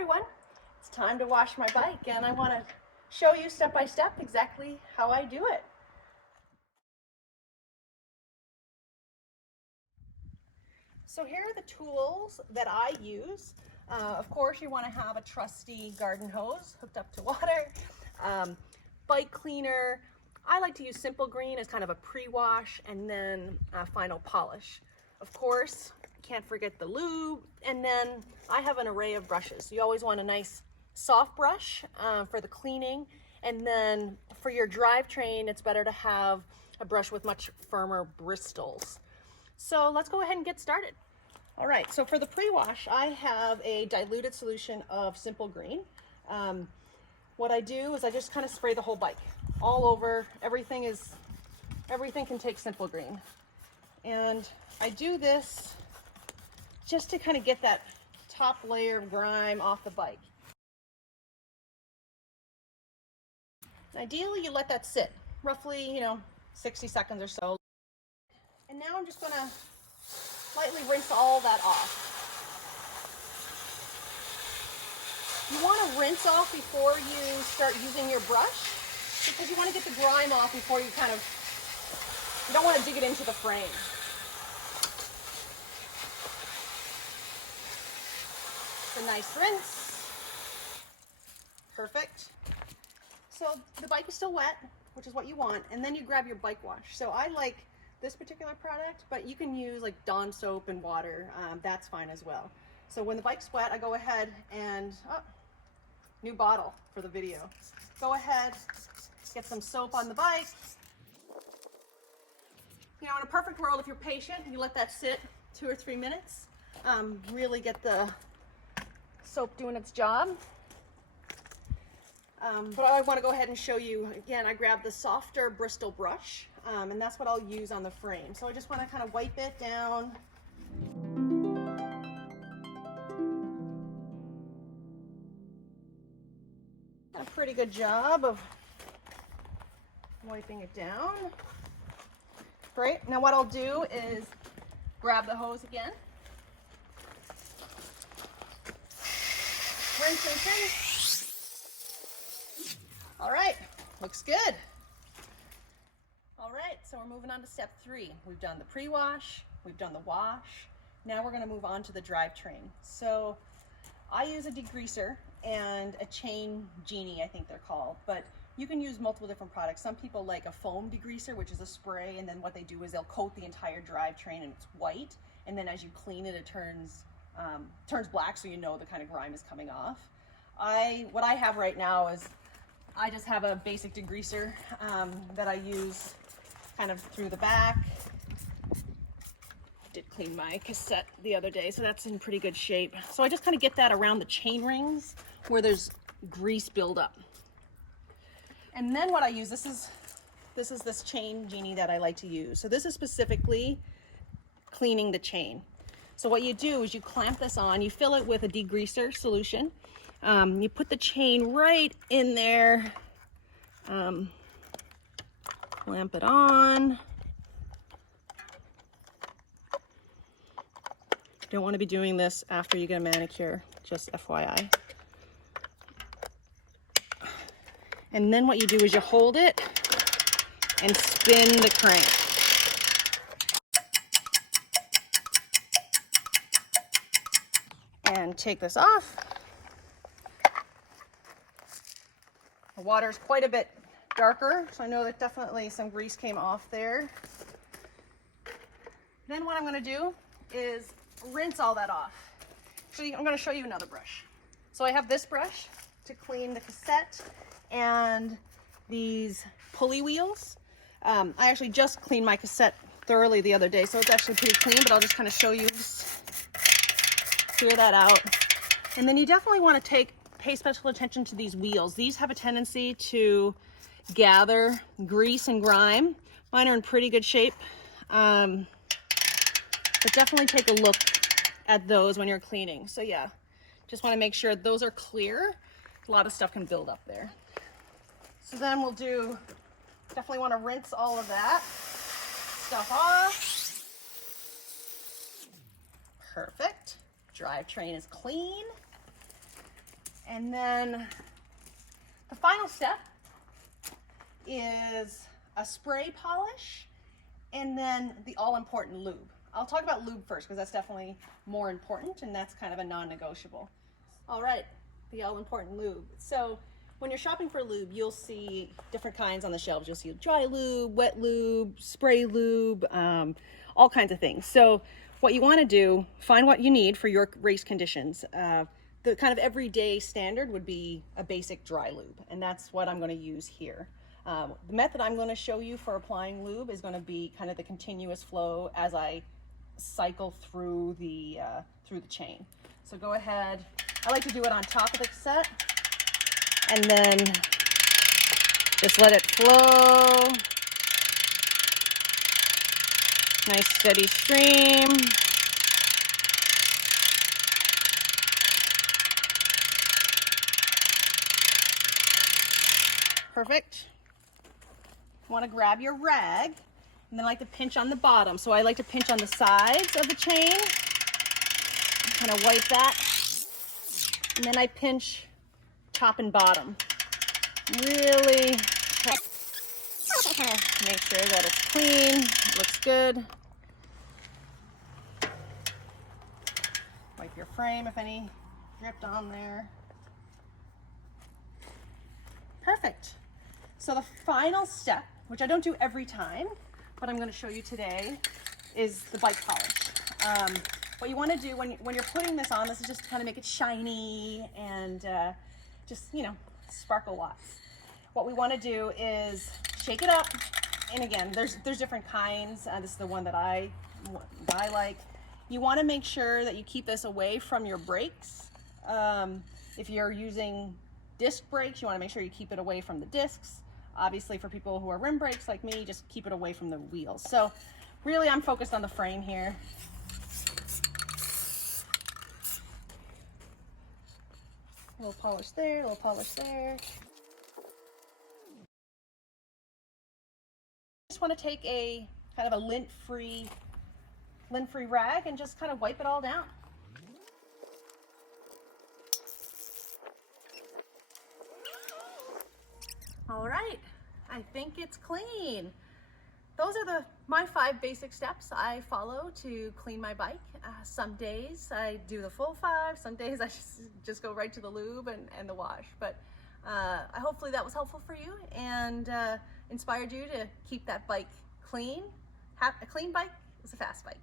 everyone, it's time to wash my bike and I want to show you step by step exactly how I do it. So here are the tools that I use. Of course you want to have a trusty garden hose hooked up to water, bike cleaner. I like to use Simple Green as kind of a pre-wash and then a final polish. Of course, can't forget the lube, and then I have an array of brushes. You always want a nice soft brush for the cleaning, and then for your drivetrain it's better to have a brush with much firmer bristles. So let's go ahead and get started. All right, so for the pre-wash I have a diluted solution of Simple Green. What I do is I just kind of spray the whole bike all over. Everything can take Simple Green, and I do this just to kind of get that top layer of grime off the bike. Ideally, you let that sit roughly, 60 seconds or so. And now I'm just gonna lightly rinse all that off. You want to rinse off before you start using your brush, because you want to get the grime off before you you don't want to dig it into the frame. A nice rinse. Perfect. So the bike is still wet, which is what you want, and then you grab your bike wash. So I like this particular product, but you can use like Dawn soap and water. That's fine as well. So when the bike's wet, I go ahead and new bottle for the video. Go ahead, get some soap on the bike. In a perfect world, if you're patient, you let that sit 2 or 3 minutes. Really get the soap doing its job. But I want to go ahead and show you again. I grab the softer Bristol brush, and that's what I'll use on the frame. So I just want to kind of wipe it down. A pretty good job of wiping it down. Great. Now what I'll do is grab the hose again. Rinse and rinse. All right, looks good. All right, so we're moving on to step 3. We've done the pre-wash, we've done the wash. Now we're gonna move on to the drivetrain. So I use a degreaser and a chain genie, I think they're called, but you can use multiple different products. Some people like a foam degreaser, which is a spray, and then what they do is they'll coat the entire drivetrain and it's white, and then as you clean it, it turns black, so you know the kind of grime is coming off. What I have right now is I just have a basic degreaser that I use kind of through the back. Did clean my cassette the other day, so that's in pretty good shape. So I just kind of get that around the chain rings where there's grease buildup. And then what I use, this is this chain genie that I like to use. So this is specifically cleaning the chain. So what you do is you clamp this on, you fill it with a degreaser solution. You put the chain right in there, clamp it on. You don't want to be doing this after you get a manicure, just FYI. And then what you do is you hold it and spin the crank. And take this off. The water is quite a bit darker, so I know that definitely some grease came off there. Then what I'm going to do is rinse all that off. So I'm going to show you another brush. So I have this brush to clean the cassette and these pulley wheels. I actually just cleaned my cassette thoroughly the other day, so it's actually pretty clean, but I'll just kind of show you, clear that out. And then you definitely want to pay special attention to these wheels. These have a tendency to gather grease and grime. Mine are in pretty good shape, but definitely take a look at those when you're cleaning. So yeah, just want to make sure those are clear. A lot of stuff can build up there. So then we'll definitely want to rinse all of that stuff off. Perfect. Drivetrain is clean. And then the final step is a spray polish and then the all-important lube. I'll talk about lube first because that's definitely more important and that's kind of a non-negotiable. All right, the all-important lube. So when you're shopping for lube, you'll see different kinds on the shelves. You'll see dry lube, wet lube, spray lube, all kinds of things. So what you want to do, find what you need for your race conditions. The kind of everyday standard would be a basic dry lube, and that's what I'm going to use here. The method I'm going to show you for applying lube is going to be kind of the continuous flow as I cycle through the chain. So go ahead. I like to do it on top of the cassette, and then just let it flow. Nice steady stream. Perfect. You want to grab your rag and then I like to pinch on the bottom. So I like to pinch on the sides of the chain, kind of wipe that, and then I pinch top and bottom. Really make sure that it's clean, looks good. Wipe your frame if any dripped on there. Perfect. So the final step, which I don't do every time, but I'm going to show you today, is the bike polish. What you want to do when you're putting this on, this is just to kind of make it shiny and just, you know, sparkle lots. What we want to do is shake it up, and again, there's different kinds. This is the one that I like. You want to make sure that you keep this away from your brakes. If you're using disc brakes, you want to make sure you keep it away from the discs. Obviously, for people who are rim brakes like me, just keep it away from the wheels. So really, I'm focused on the frame here. A little polish there, a little polish there. Just want to take a kind of a lint-free rag and just kind of wipe it all down. All right, I think it's clean. Those are my 5 basic steps I follow to clean my bike. Some days I do the full 5, some days I just go right to the lube and the wash. But hopefully that was helpful for you and inspired you to keep that bike clean. A clean bike is a fast bike.